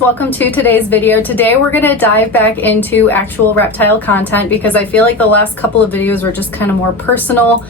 guys, welcome to today's video. Today we're going to dive back into actual reptile content because I feel like the last couple of videos were just kind of more personal.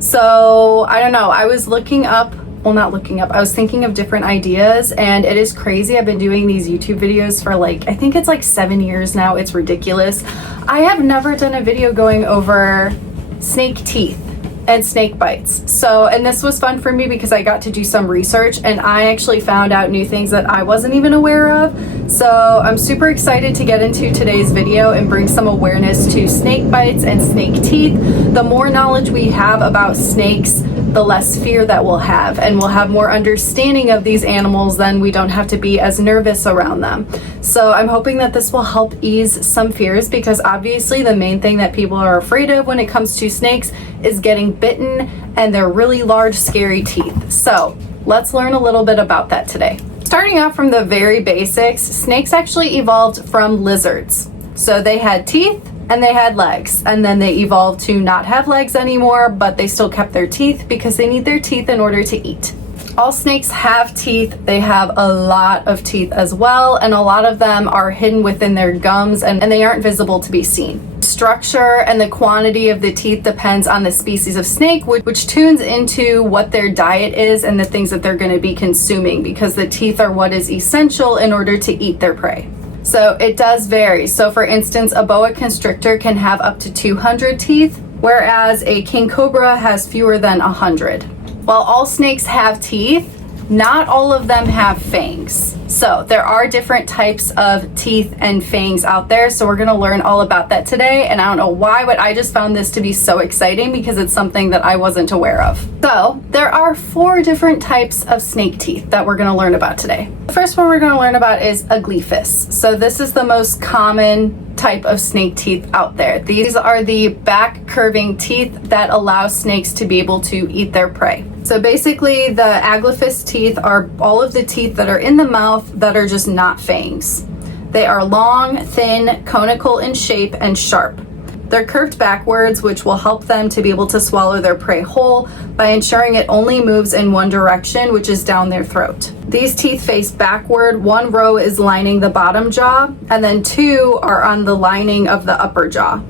So I don't know, I was looking up, well not looking up, I was thinking of different ideas, and it is crazy. I've been doing these YouTube videos for like, I think it's like 7 years now. It's ridiculous. I have never done a video going over snake teeth and snake bites. So, and this was fun for me because I got to do some research and I actually found out new things that I wasn't even aware of. So I'm super excited to get into today's video and bring some awareness to snake bites and snake teeth. The more knowledge we have about snakes, the less fear that we'll have, and we'll have more understanding of these animals, then we don't have to be as nervous around them. So I'm hoping that this will help ease some fears, because obviously the main thing that people are afraid of when it comes to snakes is getting bitten and their really large scary teeth. So let's learn a little bit about that today. Starting out from the very basics, snakes actually evolved from lizards. So they had teeth and they had legs, and then they evolved to not have legs anymore, but they still kept their teeth because they need their teeth in order to eat. All snakes have teeth. They have a lot of teeth as well, and a lot of them are hidden within their gums and they aren't visible to be seen. Structure and the quantity of the teeth depends on the species of snake, which tunes into what their diet is and the things that they're going to be consuming, because the teeth are what is essential in order to eat their prey. So it does vary. So for instance, a boa constrictor can have up to 200 teeth, whereas a king cobra has fewer than 100. While all snakes have teeth, not all of them have fangs. So there are different types of teeth and fangs out there. So we're going to learn all about that today. And I don't know why, but I just found this to be so exciting because it's something that I wasn't aware of. So there are 4 different types of snake teeth that we're going to learn about today. The first one we're going to learn about is a glyphus. So this is the most common type of snake teeth out there. These are the back curving teeth that allow snakes to be able to eat their prey. So basically the aglyphus teeth are all of the teeth that are in the mouth that are just not fangs. They are long, thin, conical in shape, and sharp. They're curved backwards, which will help them to be able to swallow their prey whole by ensuring it only moves in one direction, which is down their throat. These teeth face backward. 1 row is lining the bottom jaw, and then 2 are on the lining of the upper jaw.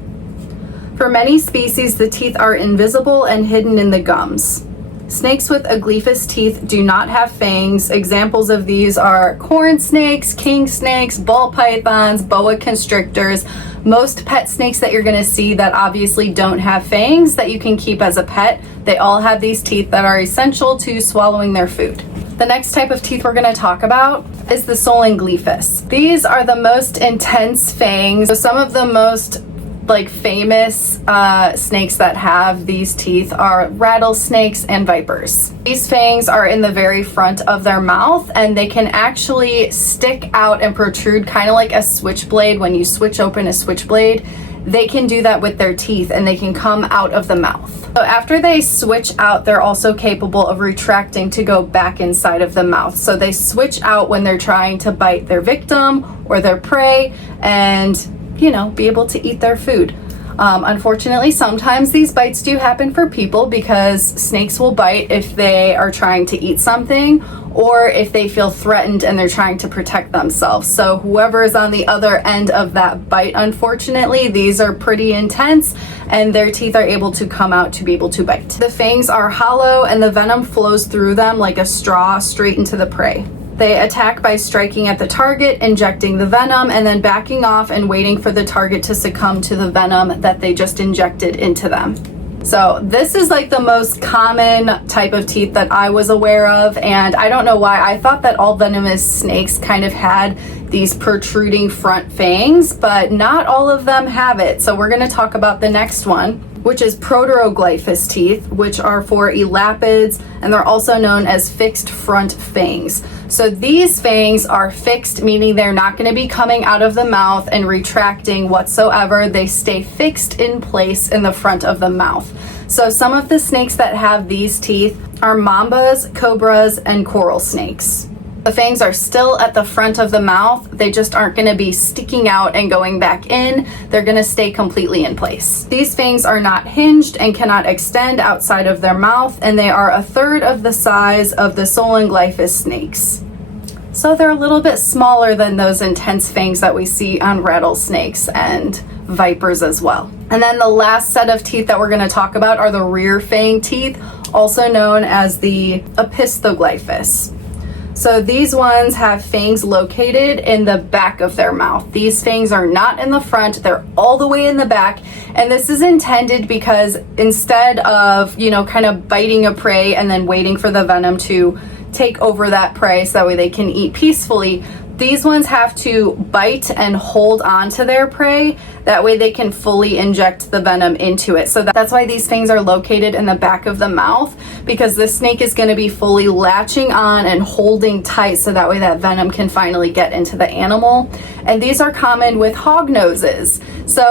For many species, the teeth are invisible and hidden in the gums. Snakes with aglyphus teeth do not have fangs. Examples of these are corn snakes, king snakes, ball pythons, boa constrictors. Most pet snakes that you're going to see that obviously don't have fangs that you can keep as a pet, they all have these teeth that are essential to swallowing their food. The next type of teeth we're going to talk about is the solenglyphus. These are the most intense fangs. So some of the most famous snakes that have these teeth are rattlesnakes and vipers. These fangs are in the very front of their mouth, and they can actually stick out and protrude kind of like a switchblade. When you switch open a switchblade, they can do that with their teeth, and they can come out of the mouth. So after they switch out, they're also capable of retracting to go back inside of the mouth. So they switch out when they're trying to bite their victim or their prey and be able to eat their food. Unfortunately, sometimes these bites do happen for people because snakes will bite if they are trying to eat something or if they feel threatened and they're trying to protect themselves. So whoever is on the other end of that bite, unfortunately, these are pretty intense and their teeth are able to come out to be able to bite. The fangs are hollow and the venom flows through them like a straw straight into the prey. They attack by striking at the target, injecting the venom, and then backing off and waiting for the target to succumb to the venom that they just injected into them. So this is like the most common type of teeth that I was aware of, and I don't know why. I thought that all venomous snakes kind of had these protruding front fangs, but not all of them have it. So we're going to talk about the next one, which is proteroglyphus teeth, which are for elapids, and they're also known as fixed front fangs. So these fangs are fixed, meaning they're not going to be coming out of the mouth and retracting whatsoever. They stay fixed in place in the front of the mouth. So some of the snakes that have these teeth are mambas, cobras, and coral snakes. The fangs are still at the front of the mouth. They just aren't going to be sticking out and going back in. They're going to stay completely in place. These fangs are not hinged and cannot extend outside of their mouth, and they are 1/3 of the size of the solenglyphus snakes. So they're a little bit smaller than those intense fangs that we see on rattlesnakes and vipers as well. And then the last set of teeth that we're going to talk about are the rear fang teeth, also known as the opistoglyphus. So these ones have fangs located in the back of their mouth. These fangs are not in the front, they're all the way in the back. And this is intended because instead of, kind of biting a prey and then waiting for the venom to take over that prey so that way they can eat peacefully, these ones have to bite and hold on to their prey. That way they can fully inject the venom into it. So that's why these fangs are located in the back of the mouth, because this snake is going to be fully latching on and holding tight so that way that venom can finally get into the animal. And these are common with hognoses.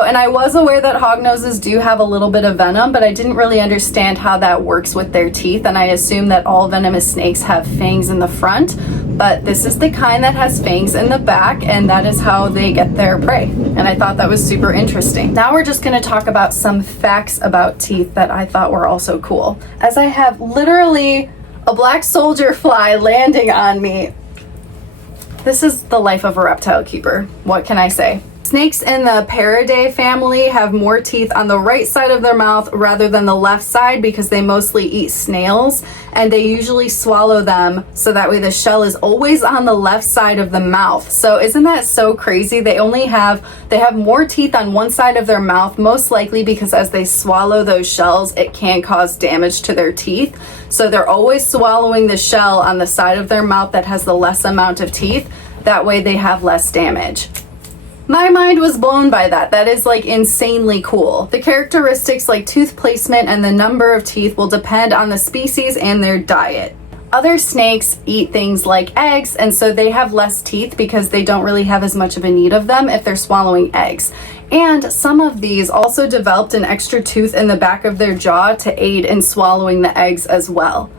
And I was aware that hognoses do have a little bit of venom, but I didn't really understand how that works with their teeth. And I assume that all venomous snakes have fangs in the front, but this is the kind that has fangs in the back, and that is how they get their prey. And I thought that was super interesting. Now we're just going to talk about some facts about teeth that I thought were also cool. As I have literally a black soldier fly landing on me. This is the life of a reptile keeper. What can I say? Snakes in the Paridae family have more teeth on the right side of their mouth rather than the left side because they mostly eat snails, and they usually swallow them so that way the shell is always on the left side of the mouth. So isn't that so crazy? They have more teeth on one side of their mouth, most likely because as they swallow those shells, it can cause damage to their teeth. So they're always swallowing the shell on the side of their mouth that has the less amount of teeth. That way they have less damage. My mind was blown by that. That is like insanely cool. The characteristics like tooth placement and the number of teeth will depend on the species and their diet. Other snakes eat things like eggs, and so they have less teeth because they don't really have as much of a need of them if they're swallowing eggs. And some of these also developed an extra tooth in the back of their jaw to aid in swallowing the eggs as well.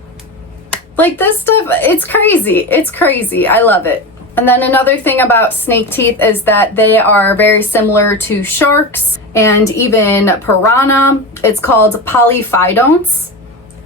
Like this stuff, it's crazy. It's crazy. I love it. And then another thing about snake teeth is that they are very similar to sharks and even piranha. It's called polyphyodonts.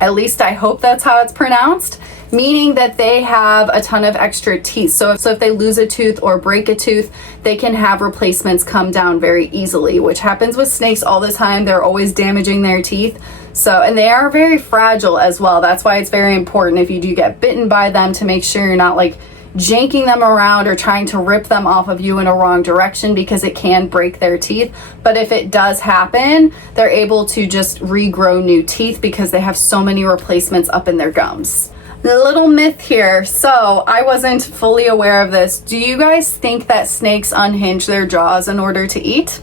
At least I hope that's how it's pronounced, meaning that they have a ton of extra teeth. So if they lose a tooth or break a tooth, they can have replacements come down very easily, which happens with snakes all the time. They're always damaging their teeth. And they are very fragile as well. That's why it's very important if you do get bitten by them to make sure you're not like janking them around or trying to rip them off of you in a wrong direction, because it can break their teeth. But if it does happen, they're able to just regrow new teeth because they have so many replacements up in their gums. The little myth here. So I wasn't fully aware of this. Do you guys think that snakes unhinge their jaws in order to eat?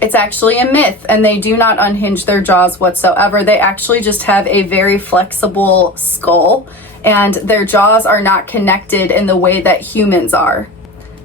It's actually a myth, and they do not unhinge their jaws whatsoever. They actually just have a very flexible skull, and their jaws are not connected in the way that humans are.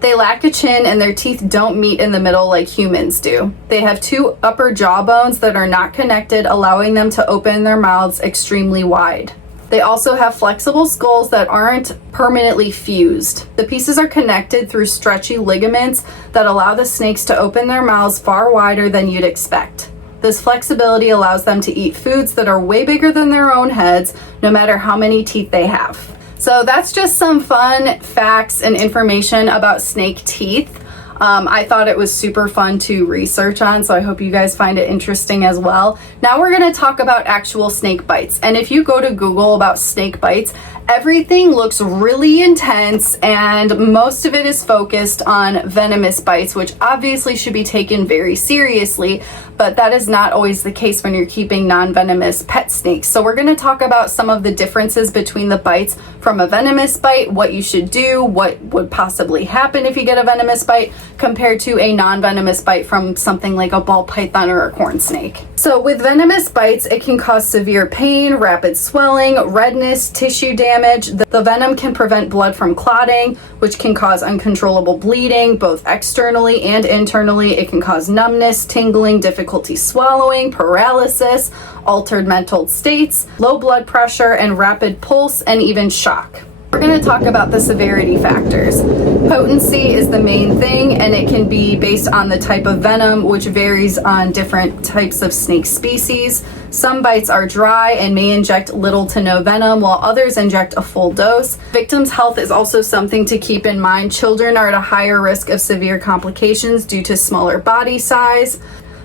They lack a chin, and their teeth don't meet in the middle like humans do. They have two upper jaw bones that are not connected, allowing them to open their mouths extremely wide. They also have flexible skulls that aren't permanently fused. The pieces are connected through stretchy ligaments that allow the snakes to open their mouths far wider than you'd expect. This flexibility allows them to eat foods that are way bigger than their own heads, no matter how many teeth they have. So that's just some fun facts and information about snake teeth. I thought it was super fun to research on, so I hope you guys find it interesting as well. Now we're going to talk about actual snake bites. And if you go to Google about snake bites, everything looks really intense, and most of it is focused on venomous bites, which obviously should be taken very seriously, but that is not always the case when you're keeping non-venomous pet snakes. So we're going to talk about some of the differences between the bites from a venomous bite, what you should do, what would possibly happen if you get a venomous bite, compared to a non-venomous bite from something like a ball python or a corn snake. So with venomous bites, it can cause severe pain, rapid swelling, redness, tissue damage. The venom can prevent blood from clotting, which can cause uncontrollable bleeding, both externally and internally. It can cause numbness, tingling, difficulty swallowing, paralysis, altered mental states, low blood pressure, and rapid pulse, and even shock. We're going to talk about the severity factors. Potency is the main thing, and it can be based on the type of venom, which varies on different types of snake species. Some bites are dry and may inject little to no venom, while others inject a full dose. Victims' health is also something to keep in mind. Children are at a higher risk of severe complications due to smaller body size.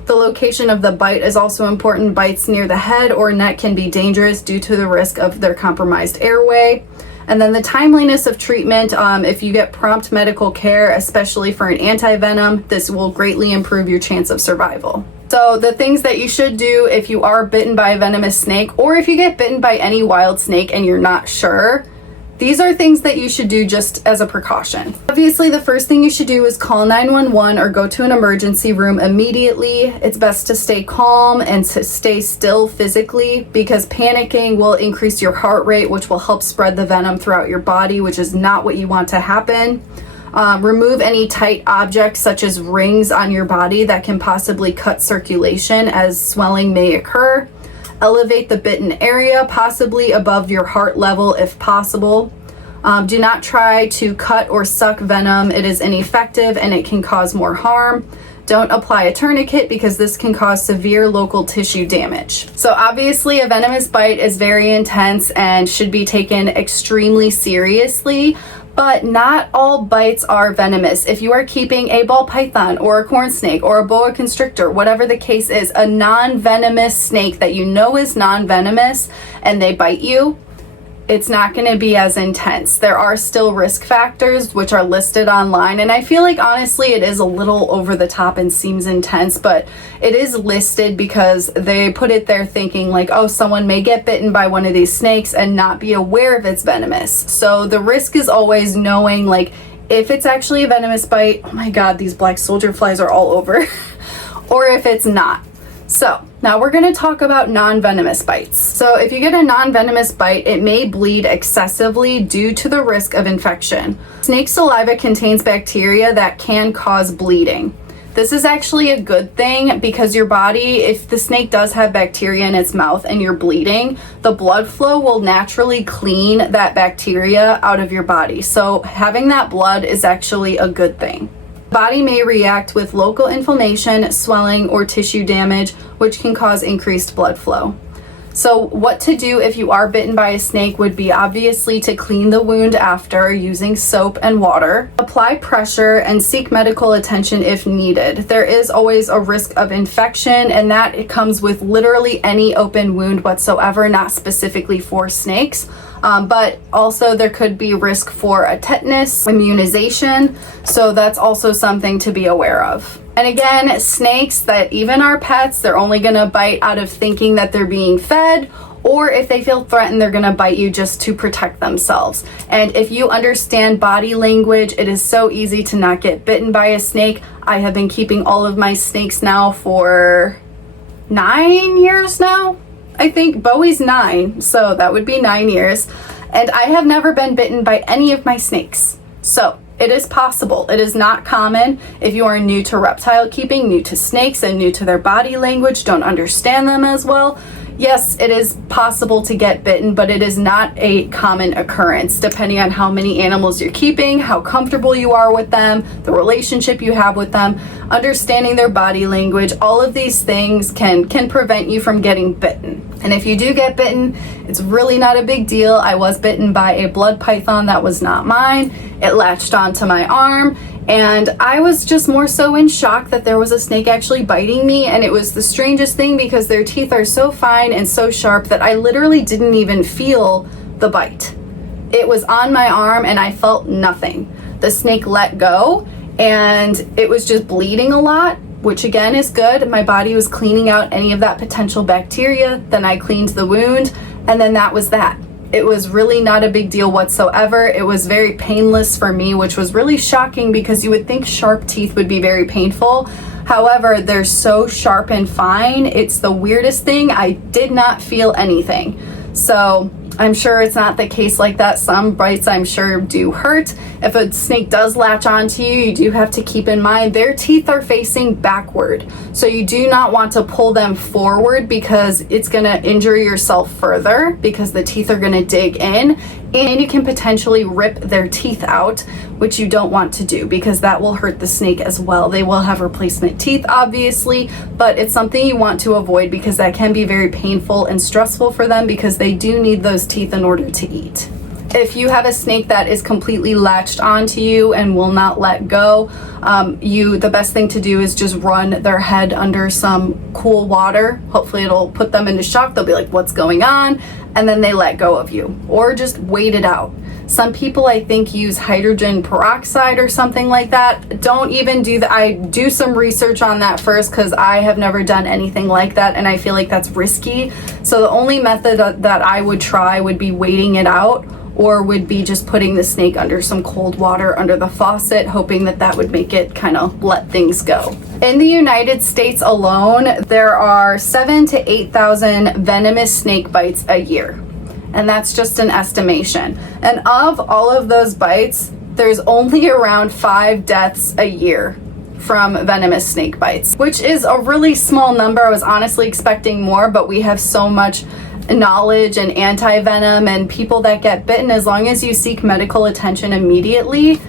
The location of the bite is also important. Bites near the head or neck can be dangerous due to the risk of their compromised airway. And then the timeliness of treatment, if you get prompt medical care, especially for an anti-venom, this will greatly improve your chance of survival. So the things that you should do if you are bitten by a venomous snake, or if you get bitten by any wild snake and you're not sure, these are things that you should do just as a precaution. Obviously, the first thing you should do is call 911 or go to an emergency room immediately. It's best to stay calm and to stay still physically, because panicking will increase your heart rate, which will help spread the venom throughout your body, which is not what you want to happen. Remove any tight objects such as rings on your body that can possibly cut circulation, as swelling may occur. Elevate the bitten area, possibly above your heart level if possible. Do not try to cut or suck venom. It is ineffective and it can cause more harm. Don't apply a tourniquet because this can cause severe local tissue damage. So obviously a venomous bite is very intense and should be taken extremely seriously. But not all bites are venomous. If you are keeping a ball python or a corn snake or a boa constrictor, whatever the case is, a non-venomous snake that you know is non-venomous and they bite you, it's not going to be as intense. There are still risk factors which are listed online, and I feel like honestly it is a little over the top and seems intense, but it is listed because they put it there thinking like, oh, someone may get bitten by one of these snakes and not be aware if it's venomous. So the risk is always knowing like if it's actually a venomous bite, oh my god, these black soldier flies are all over, or if it's not. So now we're going to talk about non-venomous bites. So if you get a non-venomous bite, it may bleed excessively due to the risk of infection. Snake saliva contains bacteria that can cause bleeding. This is actually a good thing because your body, if the snake does have bacteria in its mouth and you're bleeding, the blood flow will naturally clean that bacteria out of your body. So having that blood is actually a good thing. Body may react with local inflammation, swelling, or tissue damage, which can cause increased blood flow. So what to do if you are bitten by a snake would be obviously to clean the wound after using soap and water, apply pressure, and seek medical attention if needed. There is always a risk of infection, and that it comes with literally any open wound whatsoever, not specifically for snakes. But also there could be risk for a tetanus immunization, so that's also something to be aware of. And again, snakes that even are pets, they're only gonna bite out of thinking that they're being fed, or if they feel threatened, they're gonna bite you just to protect themselves. And if you understand body language, it is so easy to not get bitten by a snake. I have been keeping all of my snakes now for 9 years now. I think Bowie's 9, so that would be 9 years. And I have never been bitten by any of my snakes. So it is possible. It is not common. If you are new to reptile keeping, new to snakes, and new to their body language, don't understand them as well, yes, it is possible to get bitten, but it is not a common occurrence, depending on how many animals you're keeping, how comfortable you are with them, the relationship you have with them, understanding their body language. All of these things can prevent you from getting bitten. And if you do get bitten, it's really not a big deal. I was bitten by a blood python that was not mine. It latched onto my arm, and I was just more so in shock that there was a snake actually biting me. And it was the strangest thing because their teeth are so fine and so sharp that I literally didn't even feel the bite. It was on my arm and I felt nothing. The snake let go and it was just bleeding a lot, which again is good. My body was cleaning out any of that potential bacteria. Then I cleaned the wound, and then that was that. It was really not a big deal whatsoever. It was very painless for me, which was really shocking because you would think sharp teeth would be very painful. However, they're so sharp and fine. It's the weirdest thing. I did not feel anything. So I'm sure it's not the case like that. Some bites I'm sure do hurt. If a snake does latch onto you, you do have to keep in mind their teeth are facing backward. So you do not want to pull them forward because it's going to injure yourself further because the teeth are going to dig in, and you can potentially rip their teeth out, which you don't want to do because that will hurt the snake as well. They will have replacement teeth, obviously, but it's something you want to avoid because that can be very painful and stressful for them because they do need those teeth in order to eat. If you have a snake that is completely latched onto you and will not let go, the best thing to do is just run their head under some cool water. Hopefully it'll put them into shock. They'll be like, what's going on? And then they let go of you, or just wait it out. Some people, I think, use hydrogen peroxide or something like that. Don't even do that. I do some research on that first because I have never done anything like that and I feel like that's risky. So the only method that I would try would be waiting it out, or would be just putting the snake under some cold water under the faucet, hoping that that would make it kind of let things go. In the United States alone, there are 7,000 to 8,000 venomous snake bites a year. And that's just an estimation. And of all of those bites, there's only around 5 deaths a year from venomous snake bites, which is a really small number. I was honestly expecting more, but we have so much knowledge and anti-venom, and people that get bitten, as long as you seek medical attention immediately,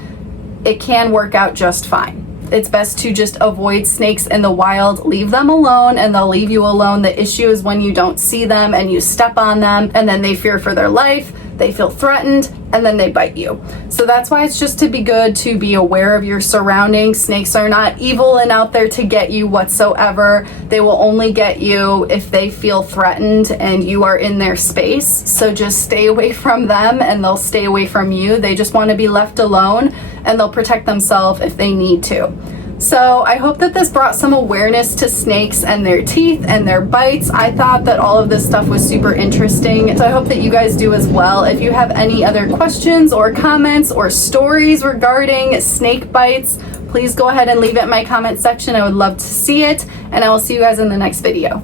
it can work out just fine. It's best to just avoid snakes in the wild, leave them alone, and they'll leave you alone. The issue is when you don't see them and you step on them and then they fear for their life, they feel threatened, and then they bite you. So that's why it's just to be good to be aware of your surroundings. Snakes are not evil and out there to get you whatsoever. They will only get you if they feel threatened and you are in their space. So just stay away from them and they'll stay away from you. They just want to be left alone and they'll protect themselves if they need to. So I hope that this brought some awareness to snakes and their teeth and their bites. I thought that all of this stuff was super interesting, so I hope that you guys do as well. If you have any other questions or comments or stories regarding snake bites, please go ahead and leave it in my comment section. I would love to see it, and I will see you guys in the next video.